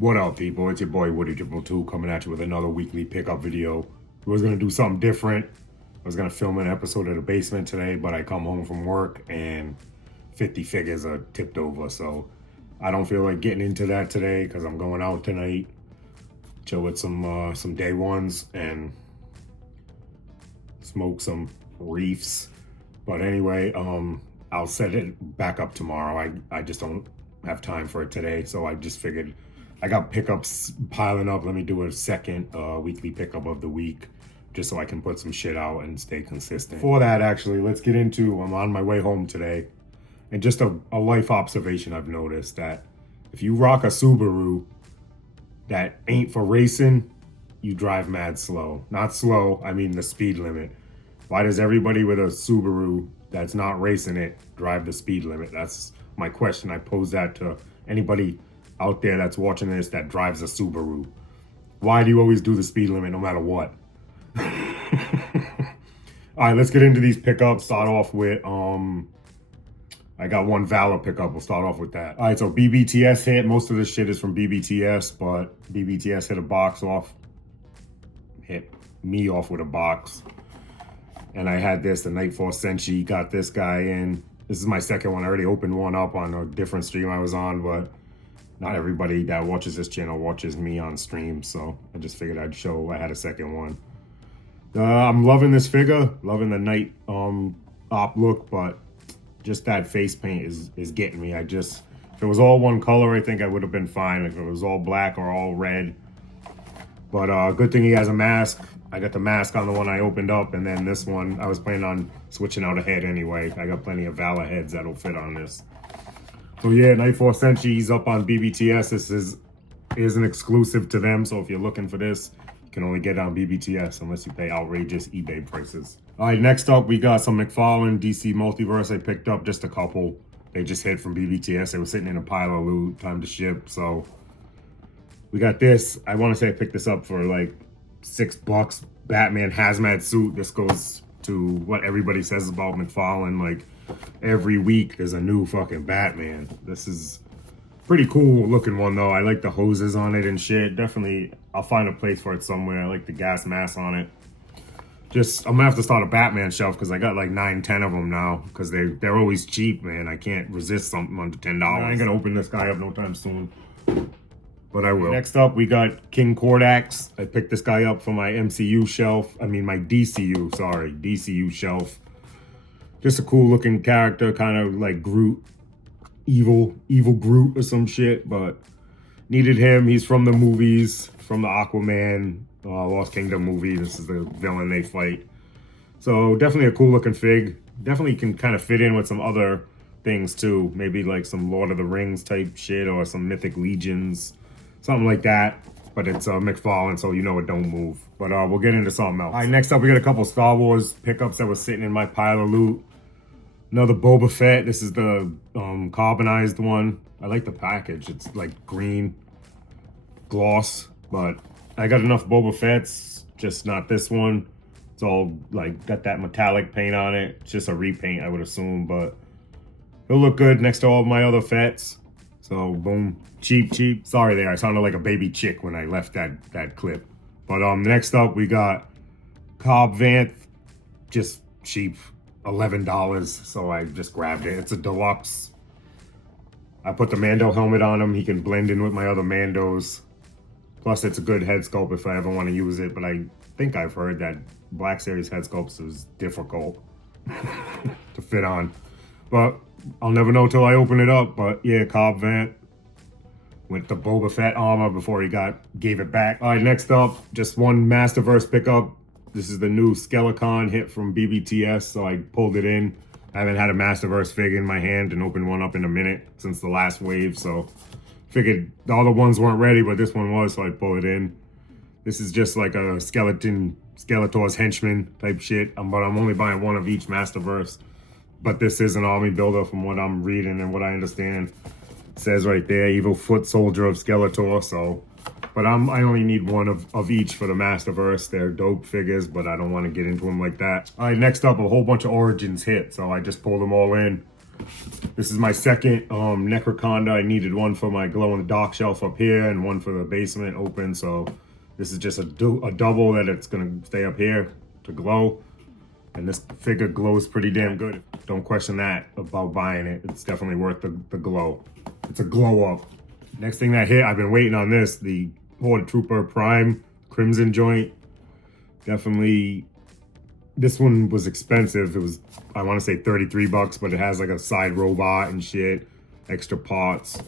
What up, people? It's your boy Woody Motu coming at you with another weekly pickup video. We was gonna do something different. I was gonna film an episode of the basement today, but I come home from work and 50 figures are tipped over. So I don't feel like getting into that today because I'm going out tonight, chill with some day ones and smoke some reefs. But anyway, I'll set it back up tomorrow. I just don't have time for it today, so I just figured I got pickups piling up. Let me do a second weekly pickup of the week just so I can put some shit out and stay consistent. For that, actually, let's get into, I'm on my way home today, and just a life observation I've noticed that if you rock a Subaru that ain't for racing, you drive mad slow. Not slow, I mean the speed limit. Why does everybody with a Subaru that's not racing it drive the speed limit? That's my question. I pose that to anybody out there that's watching this that drives a Subaru. Why do you always do the speed limit no matter what? All right, let's get into these pickups. Start off with, I got one Valor pickup. We'll start off with that. All right, so BBTS hit. Most of this shit is from BBTS, but BBTS hit a box off. Hit me off with a box. And I had this, the Nightfall Senshi. Got this guy in. This is my second one. I already opened one up on a different stream I was on, but not everybody that watches this channel watches me on stream, so I just figured I'd show I had a second one. I'm loving this figure, loving the night op look, but just that face paint is getting me. If it was all one color, I think I would have been fine. If it was all black or all red. But good thing he has a mask. I got the mask on the one I opened up, and then this one, I was planning on switching out a head anyway. I got plenty of Valor heads that'll fit on this. So yeah, Nightfall Senshi, he's up on BBTS. This is an exclusive to them, so if you're looking for this, you can only get it on BBTS unless you pay outrageous eBay prices. All right, next up, we got some McFarlane DC Multiverse. I picked up just a couple. They just hit from BBTS. They were sitting in a pile of loot, time to ship. So we got this. I want to say I picked this up for like $6. Batman hazmat suit. This goes to what everybody says about McFarlane. Like, every week there's a new fucking Batman. This is pretty cool looking one though. I like the hoses on it and shit. Definitely, I'll find a place for it somewhere. I like the gas mask on it. I'm gonna have to start a Batman shelf because I got like 9-10 of them now because they're always cheap, man. I can't resist something under $10. I ain't gonna open this guy up no time soon, but I will. Next up, we got King Kordax. I picked this guy up for my MCU shelf. I mean my DCU shelf. Just a cool looking character, kind of like Groot, evil Groot or some shit, but needed him. He's from the movies, from the Aquaman, Lost Kingdom movie. This is the villain they fight. So definitely a cool looking fig. Definitely can kind of fit in with some other things too. Maybe like some Lord of the Rings type shit or some Mythic Legions, something like that. But it's McFarlane, so you know it don't move. But we'll get into something else. All right, next up we got a couple Star Wars pickups that was sitting in my pile of loot. Another Boba Fett. This is the carbonized one. I like the package. It's like green gloss, but I got enough Boba Fett's, just not this one. It's all like got that metallic paint on it. It's just a repaint, I would assume, but it'll look good next to all my other Fetts. So boom, cheap. Sorry there, I sounded like a baby chick when I left that clip. But next up we got Cobb Vanth, just cheap. $11, so I just grabbed it. It's a deluxe. I put the Mando helmet on him. He can blend in with my other Mandos. Plus, it's a good head sculpt if I ever want to use it, but I think I've heard that Black Series head sculpts is difficult to fit on. But I'll never know till I open it up. But yeah, Cobb Vanth with the Boba Fett armor before he gave it back. All right, next up, just one Masterverse pickup. This is the new Skelecon hit from BBTS, so I pulled it in. I haven't had a Masterverse fig in my hand and opened one up in a minute since the last wave, so figured all the ones weren't ready, but this one was, so I pulled it in. This is just like a Skeletor's henchman type shit, but I'm only buying one of each Masterverse. But this is an army builder from what I'm reading and what I understand. It says right there, evil foot soldier of Skeletor, so... But I only need one of each for the Masterverse. They're dope figures, but I don't want to get into them like that. All right, next up, a whole bunch of Origins hit. So I just pulled them all in. This is my second Necroconda. I needed one for my glow in the dark shelf up here and one for the basement open. So this is just a double that it's gonna stay up here to glow. And this figure glows pretty damn good. Don't question that about buying it. It's definitely worth the glow. It's a glow up. Next thing that hit, I've been waiting on this, the Horde Trooper Prime Crimson joint. Definitely, this one was expensive. It was, I want to say 33 bucks, but it has like a side robot and shit, extra parts.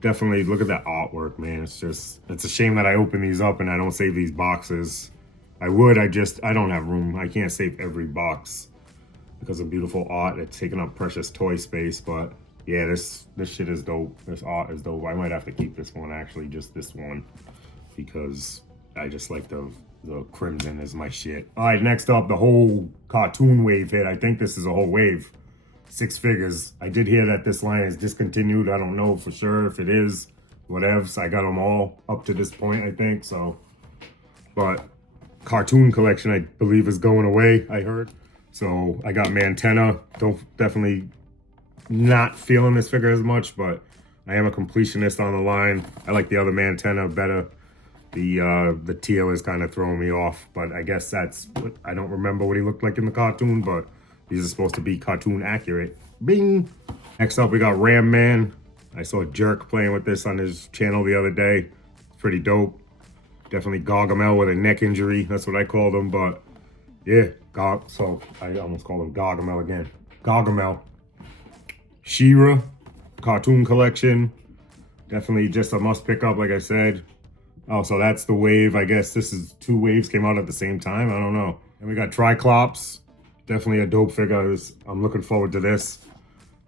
Definitely look at that artwork, man. It's a shame that I open these up and I don't save these boxes. I would, I don't have room. I can't save every box because of beautiful art. It's taking up precious toy space, but yeah, this shit is dope. This art is dope. I might have to keep this one, actually, just this one, because I just like the crimson is my shit. All right, next up, the whole cartoon wave hit. I think this is a whole wave. 6 figures. I did hear that this line is discontinued. I don't know for sure if it is. Whatevs. I got them all up to this point, I think, so. But cartoon collection, I believe, is going away, I heard. So I got Mantenna. Definitely not feeling this figure as much, but I am a completionist on the line. I like the other Mantenna better. The teal is kind of throwing me off, but I guess that's what, I don't remember what he looked like in the cartoon, but these are supposed to be cartoon accurate. Bing! Next up, we got Ram Man. I saw Jerk playing with this on his channel the other day. It's pretty dope. Definitely Gargamel with a neck injury. That's what I called him, but yeah, so I almost called him Gargamel again. Gargamel. She-Ra, cartoon collection. Definitely just a must pick up, like I said. Oh, so that's the wave. I guess this is 2 waves came out at the same time. I don't know. And we got Triclops. Definitely a dope figure. I'm looking forward to this.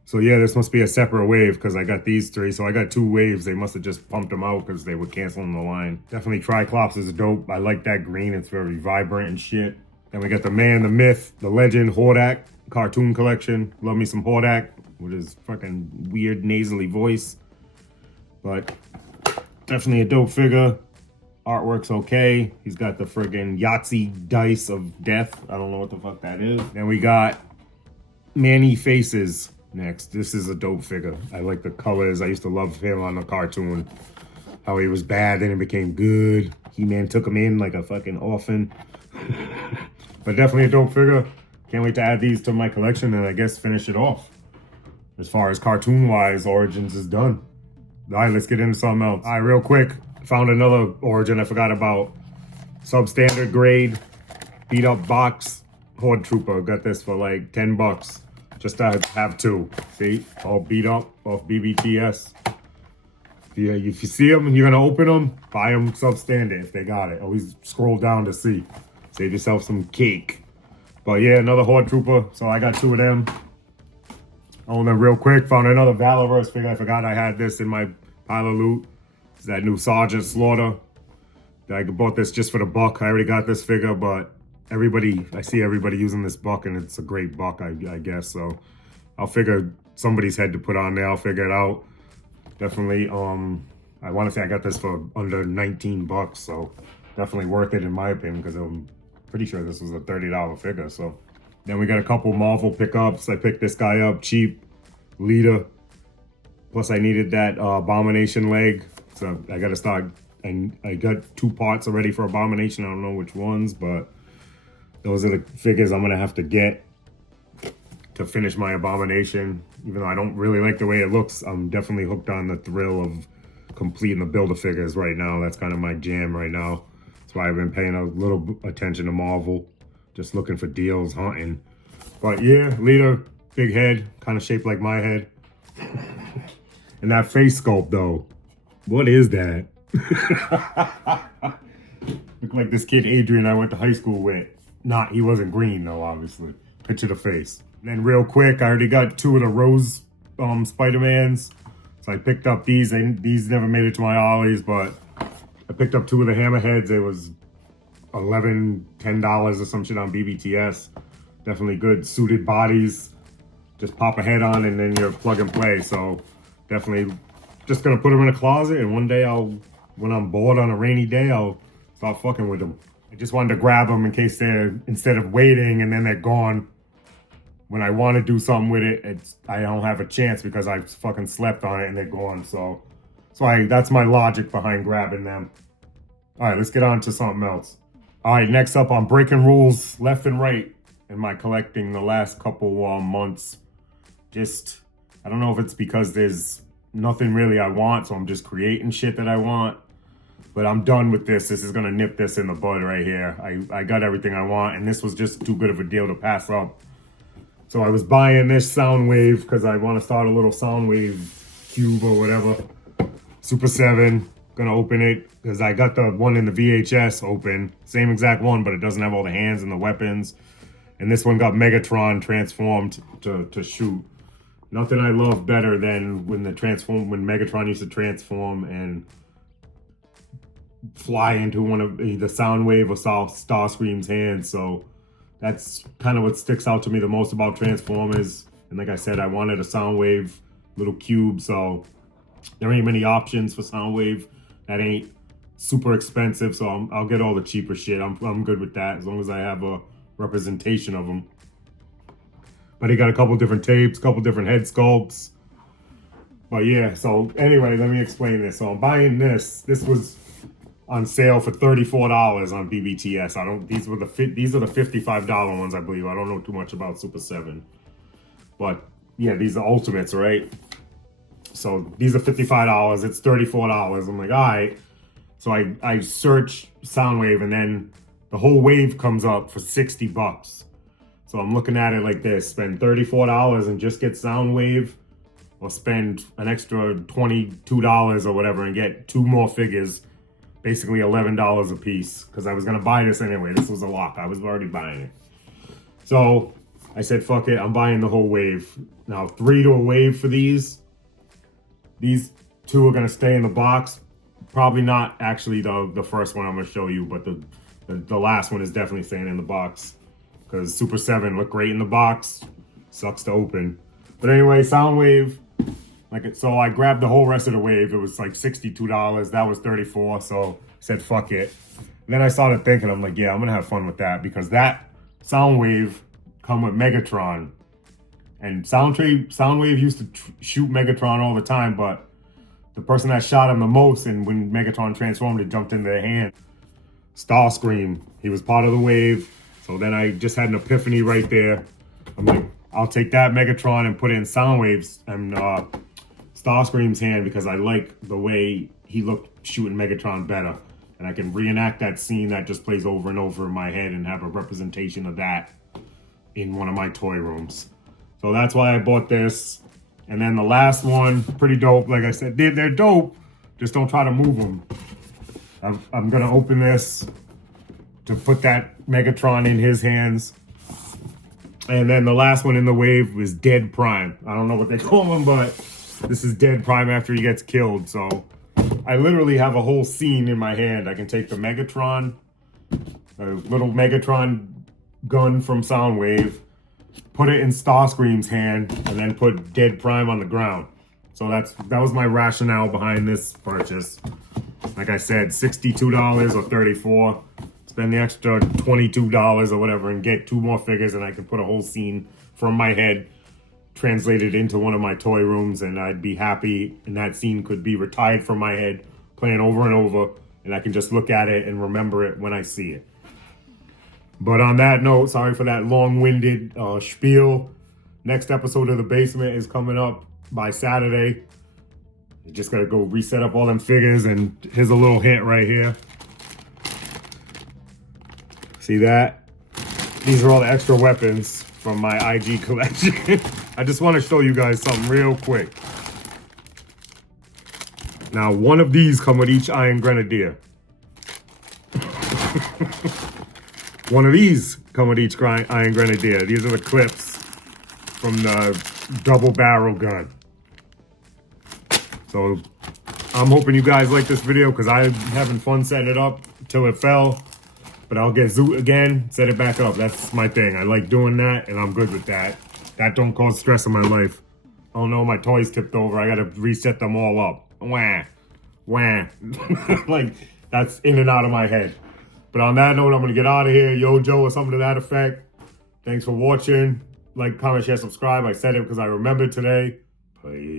So yeah, this must be a separate wave because I got these 3. So I got 2 waves. They must have just pumped them out because they were canceling the line. Definitely Triclops is dope. I like that green. It's very vibrant and shit. Then we got the man, the myth, the legend, Hordak cartoon collection. Love me some Hordak with his fucking weird nasally voice. But definitely a dope figure. Artwork's okay. He's got the friggin' Yahtzee dice of death. I don't know what the fuck that is. Then we got Manny Faces next. This is a dope figure. I like the colors. I used to love him on the cartoon. How he was bad, then he became good. He-Man took him in like a fucking orphan. But definitely a dope figure. Can't wait to add these to my collection and I guess finish it off. As far as cartoon-wise, Origins is done. All right, let's get into something else. All right, real quick. Found another Origin I forgot about. Substandard grade, beat up box, Horde Trooper. Got this for like 10 bucks. Just to have 2. See, all beat up off BBTS. If you see them, you're gonna open them, buy them substandard if they got it. Always scroll down to see. Save yourself some cake. But yeah, another Horde Trooper. So I got 2 of them. Oh, and then real quick, found another Valaverse figure. I forgot I had this in my pile of loot. It's that new Sergeant Slaughter. I bought this just for the buck. I already got this figure, but I see everybody using this buck, and it's a great buck, I guess. So I'll figure somebody's head to put on there. I'll figure it out. Definitely, I want to say I got this for under 19 bucks, so definitely worth it in my opinion, because I'm pretty sure this was a $30 figure. So then we got a couple Marvel pickups. I picked this guy up cheap, Leader. Plus I needed that Abomination leg, so I got to start. And I got 2 parts already for Abomination. I don't know which ones, but those are the figures I'm gonna have to get to finish my Abomination. Even though I don't really like the way it looks, I'm definitely hooked on the thrill of completing the Build-A-Figures right now. That's kind of my jam right now. That's why I've been paying a little attention to Marvel. Just looking for deals, hunting. But yeah, Leader, big head, kind of shaped like my head. And that face sculpt though, what is that? Look like this kid Adrian I went to high school with. He wasn't green though, obviously. Picture the face. And then real quick, I already got 2 of the Rose Spider-Mans. So I picked up these. These never made it to my ollies, but I picked up 2 of the Hammerheads. It was $11, $10 or some shit on BBTS. Definitely good suited bodies. Just pop a head on and then you're plug and play. So definitely just gonna put them in a closet, and one day when I'm bored on a rainy day, I'll start fucking with them. I just wanted to grab them in case instead of waiting and then they're gone when I want to do something with it, I don't have a chance because I fucking slept on it and they're gone. So that's my logic behind grabbing them. All right, let's get on to something else. All right, next up, I'm breaking rules left and right in my collecting the last couple months. I don't know if it's because there's nothing really I want, so I'm just creating shit that I want. But I'm done with this. This is going to nip this in the bud right here. I got everything I want, and this was just too good of a deal to pass up. So I was buying this Soundwave because I want to start a little Soundwave cube or whatever. Super 7. Going to open it because I got the one in the VHS open. Same exact one, but it doesn't have all the hands and the weapons. And this one got Megatron transformed to shoot. Nothing I love better than when Megatron used to transform and fly into one of the Soundwave or Starscream's hands. So that's kind of what sticks out to me the most about Transformers. And like I said, I wanted a Soundwave little cube, so there ain't many options for Soundwave that ain't super expensive. So I'll get all the cheaper shit. I'm good with that as long as I have a representation of them. But he got a couple different tapes, couple different head sculpts. But yeah, so anyway, let me explain this. So I'm buying this. This was on sale for $34 on BBTS. These are the $55 ones, I believe. I don't know too much about Super 7. But yeah, these are Ultimates, right? So these are $55. It's $34. I'm like, all right. So I search Soundwave, and then the whole wave comes up for $60. So I'm looking at it like this: spend $34 and just get Soundwave, or spend an extra $22 or whatever and get 2 more figures, basically $11 a piece, because I was gonna buy this anyway. This was a lock. I was already buying it. So I said, fuck it, I'm buying the whole wave. Now 3 to a wave for these. These 2 are gonna stay in the box. Probably not actually the first one I'm gonna show you, but the last one is definitely staying in the box. Because Super 7 look great in the box. Sucks to open. But anyway, Soundwave. So I grabbed the whole rest of the wave. It was like $62. That was $34. So I said, fuck it. And then I started thinking, I'm like, yeah, I'm going to have fun with that. Because that Soundwave come with Megatron. And Soundwave used to shoot Megatron all the time. But the person that shot him the most, and when Megatron transformed, it jumped into their hand. Starscream. He was part of the wave. So then I just had an epiphany right there. I'm like, I'll take that Megatron and put it in Soundwave's and Starscream's hand, because I like the way he looked shooting Megatron better. And I can reenact that scene that just plays over and over in my head and have a representation of that in one of my toy rooms. So that's why I bought this. And then the last one, pretty dope. Like I said, they're dope. Just don't try to move them. I'm going to open this to put that Megatron in his hands. And then the last one in the wave was Dead Prime. I don't know what they call him, but this is Dead Prime after he gets killed. So I literally have a whole scene in my hand. I can take the Megatron, a little Megatron gun from Soundwave, put it in Starscream's hand, and then put Dead Prime on the ground. So that was my rationale behind this purchase. Like I said, $62 or $34. Spend the extra $22 or whatever and get 2 more figures, and I can put a whole scene from my head translated into one of my toy rooms, and I'd be happy, and that scene could be retired from my head, playing over and over, and I can just look at it and remember it when I see it. But on that note, sorry for that long-winded spiel. Next episode of The Basement is coming up by Saturday. You just gotta go reset up all them figures, and here's a little hint right here. See that? These are all the extra weapons from my IG collection. I just want to show you guys something real quick. Now, one of these come with each Iron Grenadier. One of these come with each Iron Grenadier. These are the clips from the double barrel gun. So I'm hoping you guys like this video, because I'm having fun setting it up till it fell. But I'll get Zoot again, set it back up. That's my thing. I like doing that, and I'm good with that. That don't cause stress in my life. Oh no, my toys tipped over. I gotta reset them all up. Wah, wah. Like, that's in and out of my head. But on that note, I'm gonna get out of here. Yo, Joe, or something to that effect. Thanks for watching. Like, comment, share, subscribe. I said it because I remembered today. Peace.